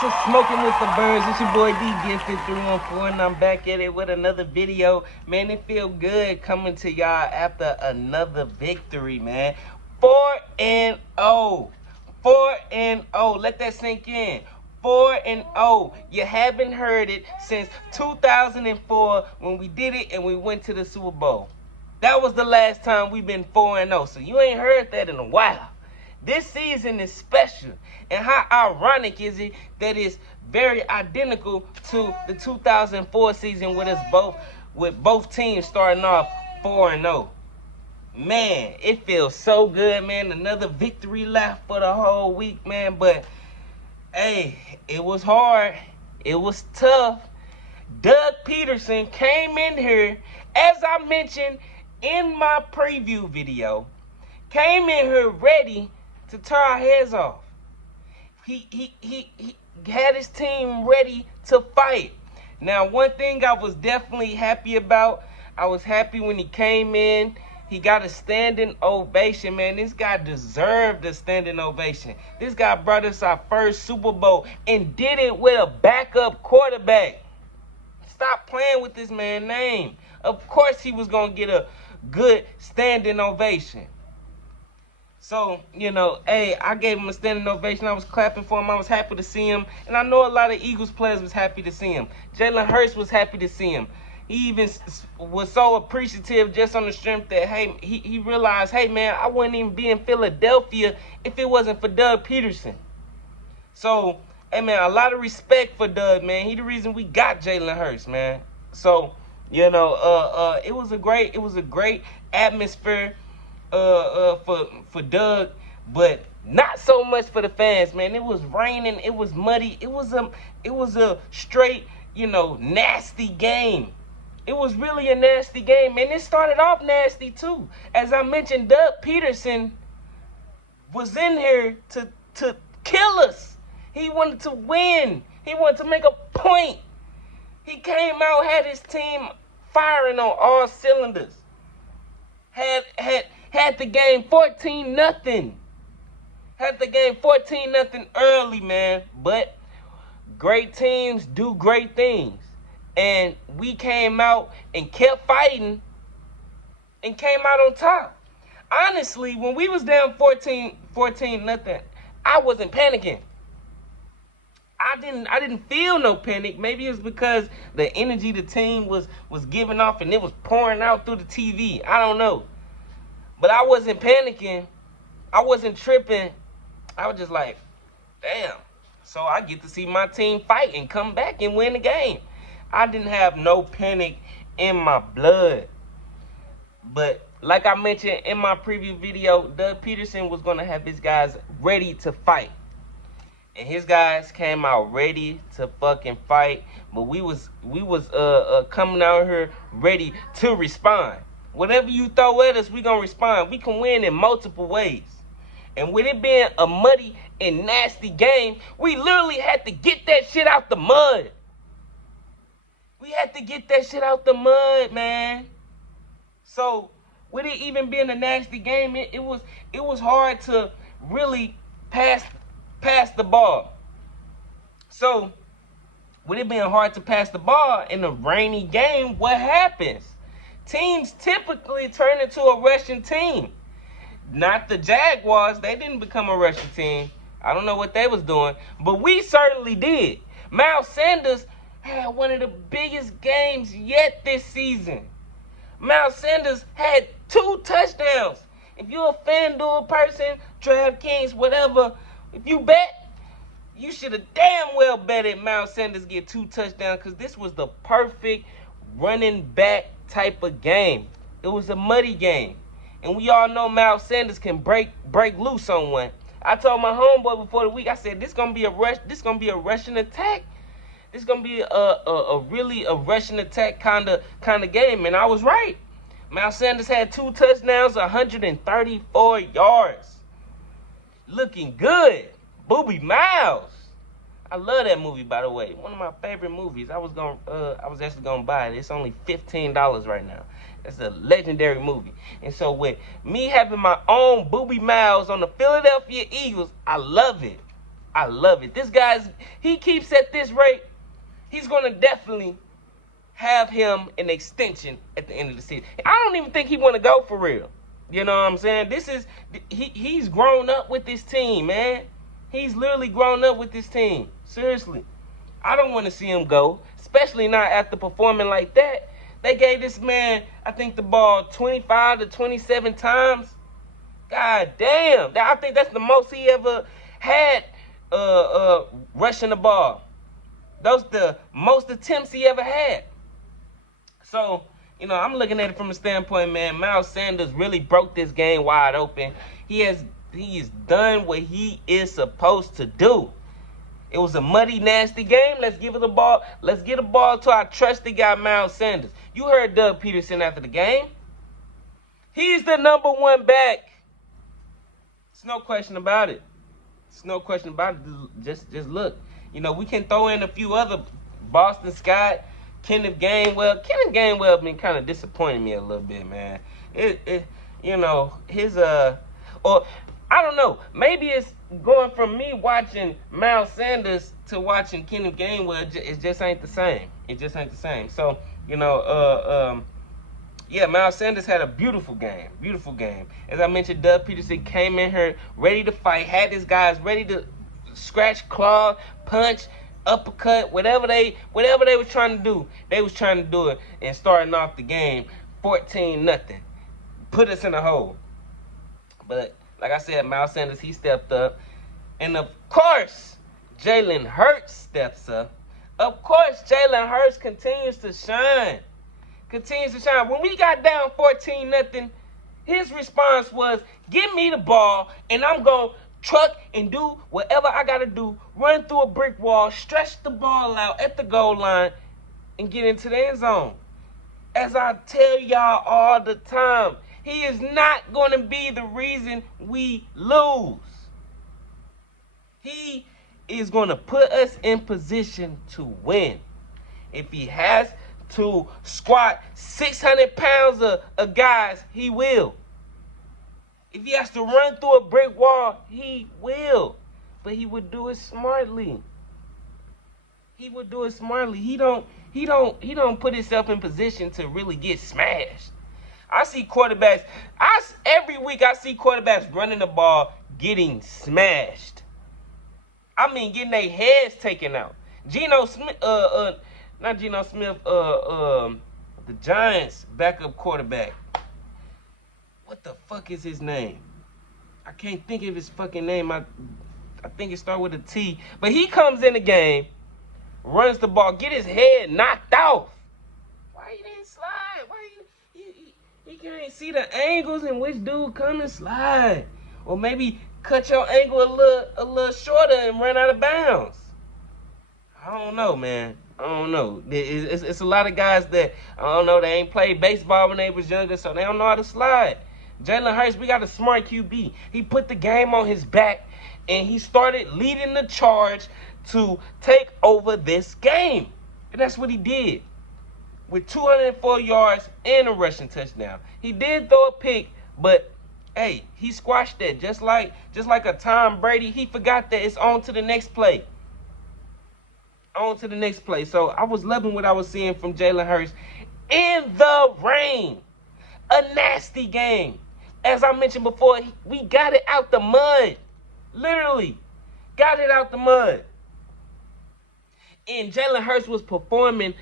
to Smoking with the Birds. It's your boy D Gifted 314, and I'm back at it with another video. Man, it feel good coming to y'all after another victory, man. 4-0. 4-0. Let that sink in. 4-0. You haven't heard it since 2004 when we did it and we went to the Super Bowl. That was the last time we've been 4-0. So you ain't heard that in a while. This season is special, and how ironic is it that it's very identical to the 2004 season with both teams starting off 4-0. Man, it feels so good, man. Another victory lap for the whole week, man. But hey, it was hard. It was tough. Doug Peterson came in here, as I mentioned in my preview video, came in here ready to tear our heads off. He had his team ready to fight. Now, one thing I was definitely happy about, I was happy when he came in. He got a standing ovation, man. This guy deserved a standing ovation. This guy brought us our first Super Bowl and did it with a backup quarterback. Stop playing with this man's name. Of course he was going to get a good standing ovation. So, hey, I gave him a standing ovation. I was clapping for him. I was happy to see him. And I know a lot of Eagles players was happy to see him. Jalen Hurts was happy to see him. He even was so appreciative just on the strength that, hey, he realized, hey, man, I wouldn't even be in Philadelphia if it wasn't for Doug Peterson. So, hey, man, a lot of respect for Doug, man. He the reason we got Jalen Hurts, man. So, it was a great atmosphere for Doug, but not so much for the fans, man. It was raining, it was muddy, it was a straight, nasty game. It was really a nasty game, and it started off nasty too. As I mentioned, Doug Peterson was in here to kill us. He wanted to win. He wanted to make a point. He came out, had his team firing on all cylinders. Had the game 14-0. Had the game 14-0 early, man. But great teams do great things. And we came out and kept fighting and came out on top. Honestly, when we was down 14-0, I wasn't panicking. I didn't feel no panic. Maybe it was because the energy the team was giving off and it was pouring out through the TV. I don't know. But I wasn't panicking. I wasn't tripping. I was just like, damn. So I get to see my team fight and come back and win the game. I didn't have no panic in my blood. But like I mentioned in my preview video, Doug Peterson was going to have his guys ready to fight. And his guys came out ready to fucking fight. But we was coming out here ready to respond. Whatever you throw at us, we gonna respond. We can win in multiple ways. And with it being a muddy and nasty game, we literally had to get that shit out the mud. We had to get that shit out the mud, man. So, with it even being a nasty game, it was hard to really pass the ball. So, with it being hard to pass the ball in a rainy game, what happens? Teams typically turn into a rushing team. Not the Jaguars. They didn't become a rushing team. I don't know what they was doing. But we certainly did. Miles Sanders had one of the biggest games yet this season. Miles Sanders had 2 touchdowns. If you're a FanDuel person, DraftKings, whatever, if you bet, you should have damn well betted Miles Sanders get 2 touchdowns, because this was the perfect running back type of game. It was a muddy game. And we all know Miles Sanders can break loose on one. I told my homeboy before the week, I said, this gonna be a rushing attack. This gonna be a really rushing attack kind of game. And I was right. Miles Sanders had 2 touchdowns, 134 yards. Looking good. Booby Miles. I love that movie, by the way. One of my favorite movies. I was actually gonna buy it. It's only $15 right now. It's a legendary movie. And so with me having my own Booby Miles on the Philadelphia Eagles, I love it. I love it. This guy's, he keeps at this rate, he's going to definitely have him an extension at the end of the season. I don't even think he want to go for real. You know what I'm saying? He's grown up with this team, man. He's literally grown up with this team. Seriously. I don't want to see him go, especially not after performing like that. They gave this man, I think, the ball 25 to 27 times. God damn. I think that's the most he ever had rushing the ball. Those the most attempts he ever had. So, you know, I'm looking at it from a standpoint, man, Miles Sanders really broke this game wide open. He's done what he is supposed to do. It was a muddy, nasty game. Let's give it the ball. Let's get the ball to our trusted guy, Miles Sanders. You heard Doug Peterson after the game. He's the number one back. There's no question about it. There's no question about it. Just look. You know, we can throw in a few other, Boston Scott, Kenneth Gainwell. Kenneth Gainwell been kind of disappointing me a little bit, man. You know, or I don't know. Maybe it's going from me watching Miles Sanders to watching Kenneth Gainwell. It just ain't the same. It just ain't the same. So, you know, yeah, Miles Sanders had a beautiful game. Beautiful game. As I mentioned, Doug Peterson came in here ready to fight, had his guys ready to scratch, claw, punch, uppercut, whatever they was trying to do. They was trying to do it and starting off the game 14-0. Put us in a hole. But like I said, Miles Sanders, he stepped up. And of course, Jalen Hurts steps up. Of course, Jalen Hurts continues to shine. When we got down 14-0, his response was, give me the ball, and I'm going to truck and do whatever I got to do, run through a brick wall, stretch the ball out at the goal line, and get into the end zone. As I tell y'all all the time, he is not going to be the reason we lose. He is going to put us in position to win. If he has to squat 600 pounds of guys, he will. If he has to run through a brick wall, he will. But he would do it smartly. He would do it smartly. He don't put himself in position to really get smashed. I see quarterbacks. Every week I see quarterbacks running the ball, getting smashed. I mean, getting their heads taken out. Geno Smith, not Geno Smith, the Giants' backup quarterback. What the fuck is his name? I can't think of his fucking name. I think it starts with a T. But he comes in the game, runs the ball, get his head knocked off. Why he didn't slide? Why he can't see the angles in which dude come and slide? Or maybe cut your angle a little shorter and run out of bounds. I don't know, man. I don't know. It's a lot of guys that, I don't know, they ain't played baseball when they was younger, so they don't know how to slide. Jalen Hurts, we got a smart QB. He put the game on his back, and he started leading the charge to take over this game. And that's what he did. With 204 yards and a rushing touchdown. He did throw a pick, but hey, he squashed that. Just like a Tom Brady, he forgot that it's on to the next play. On to the next play. So I was loving what I was seeing from Jalen Hurts in the rain. A nasty game. As I mentioned before, we got it out the mud. Literally. Got it out the mud. And Jalen Hurts was performing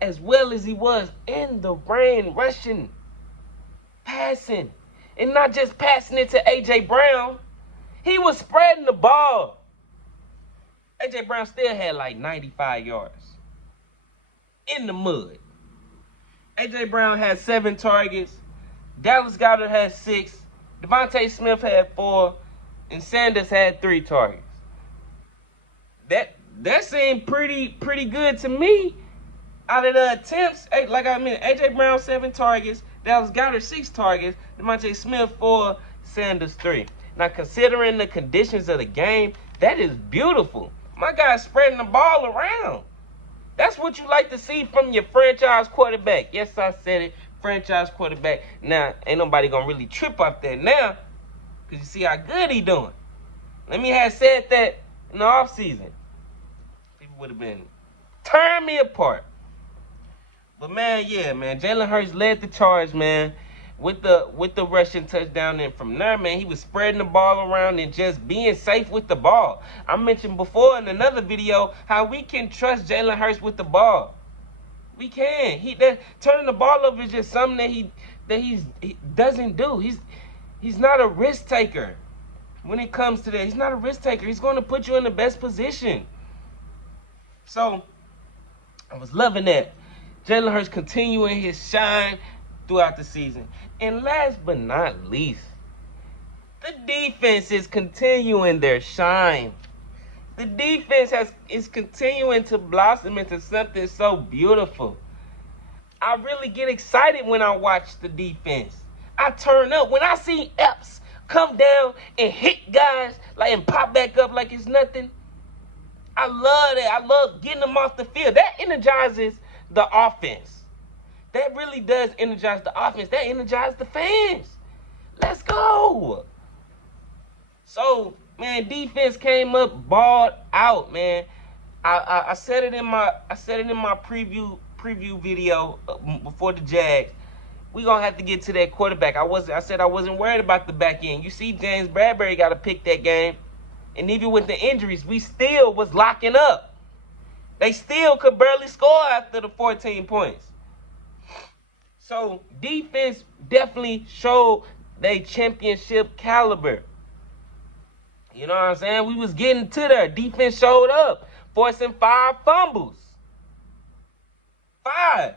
as well as he was in the rain, rushing, passing. And not just passing it to A.J. Brown. He was spreading the ball. A.J. Brown still had like 95 yards. In the mud. A.J. Brown had 7 targets. Dallas Goedert had 6. Devontae Smith had 4. And Sanders had 3 targets. That seemed pretty good to me. Out of the attempts, like I mentioned, A.J. Brown 7 targets. Dallas Goedert 6 targets. Devontae Smith 4. Sanders 3. Now, considering the conditions of the game, that is beautiful. My guy's spreading the ball around. That's what you like to see from your franchise quarterback. Yes, I said it. Franchise quarterback. Now, ain't nobody going to really trip up there now. Because you see how good he doing. Let me have said that in the offseason. People would have been tearing me apart. But man, yeah, man, Jalen Hurts led the charge, man, with the rushing touchdown. And from there, man, he was spreading the ball around and just being safe with the ball. I mentioned before in another video how we can trust Jalen Hurts with the ball. We can. Turning the ball over is just something that he doesn't do. He's not a risk taker. When it comes to that, he's not a risk taker. He's going to put you in the best position. So, I was loving that. Jalen Hurts continuing his shine throughout the season. And last but not least, the defense is continuing their shine. The defense is continuing to blossom into something so beautiful. I really get excited when I watch the defense. I turn up. When I see Epps come down and hit guys and pop back up like it's nothing, I love that. I love getting them off the field. That energizes the offense. That really does energize the offense. That energizes the fans. Let's go. So, man, defense came up, balled out, man. I said it in my preview video before the Jags. We gonna have to get to that quarterback. I said I wasn't worried about the back end. You see, James Bradbury got to pick that game, and even with the injuries, we still was locking up. They still could barely score after the 14 points. So defense definitely showed their championship caliber. You know what I'm saying? We was getting to there. Defense showed up, forcing 5 fumbles. 5.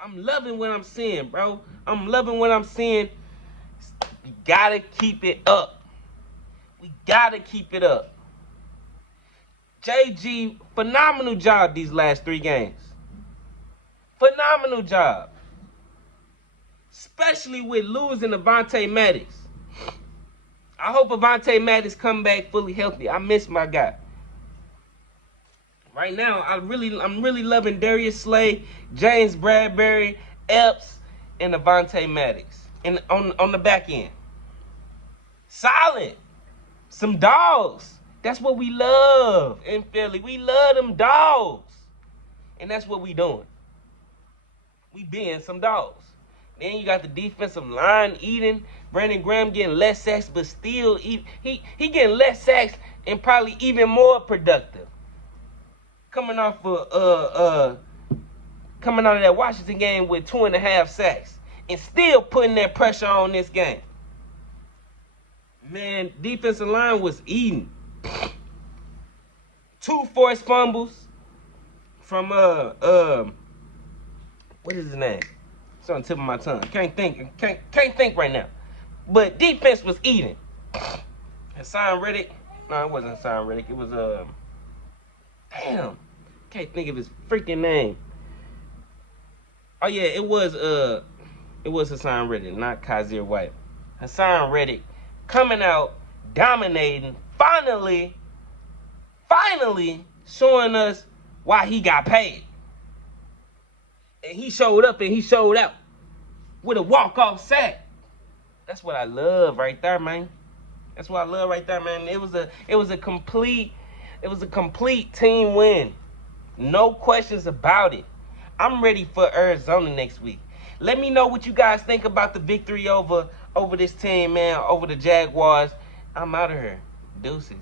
I'm loving what I'm seeing, bro. I'm loving what I'm seeing. We gotta keep it up. We gotta keep it up. JG, phenomenal job these last 3 games. Phenomenal job. Especially with losing Avonte Maddox. I hope Avonte Maddox come back fully healthy. I miss my guy. Right now, I'm really loving Darius Slay, James Bradbury, Epps, and Avonte Maddox. And on the back end. Solid. Some dogs. That's what we love in Philly. We love them dogs. And that's what we doing. We being some dogs. Then you got the defensive line eating. Brandon Graham getting less sacks, but still he getting less sacks and probably even more productive. Coming out of that Washington game with 2.5 sacks and still putting that pressure on this game. Man, defensive line was eating. 2 forced fumbles from what is his name? It's on the tip of my tongue. Can't think right now. But defense was eating. Hassan Reddick. No, it wasn't Hassan Reddick. It was damn. Can't think of his freaking name. Oh yeah, it was Hassan Reddick, not Kaiser White. Hassan Reddick coming out, dominating, finally showing us why he got paid. And he showed up and he showed out with a walk-off sack. That's what I love right there, man. That's what I love right there, man. It was a complete team win. No questions about it. I'm ready for Arizona next week. Let me know what you guys think about the victory over this team, man, over the Jaguars. I'm out of here. Deuces.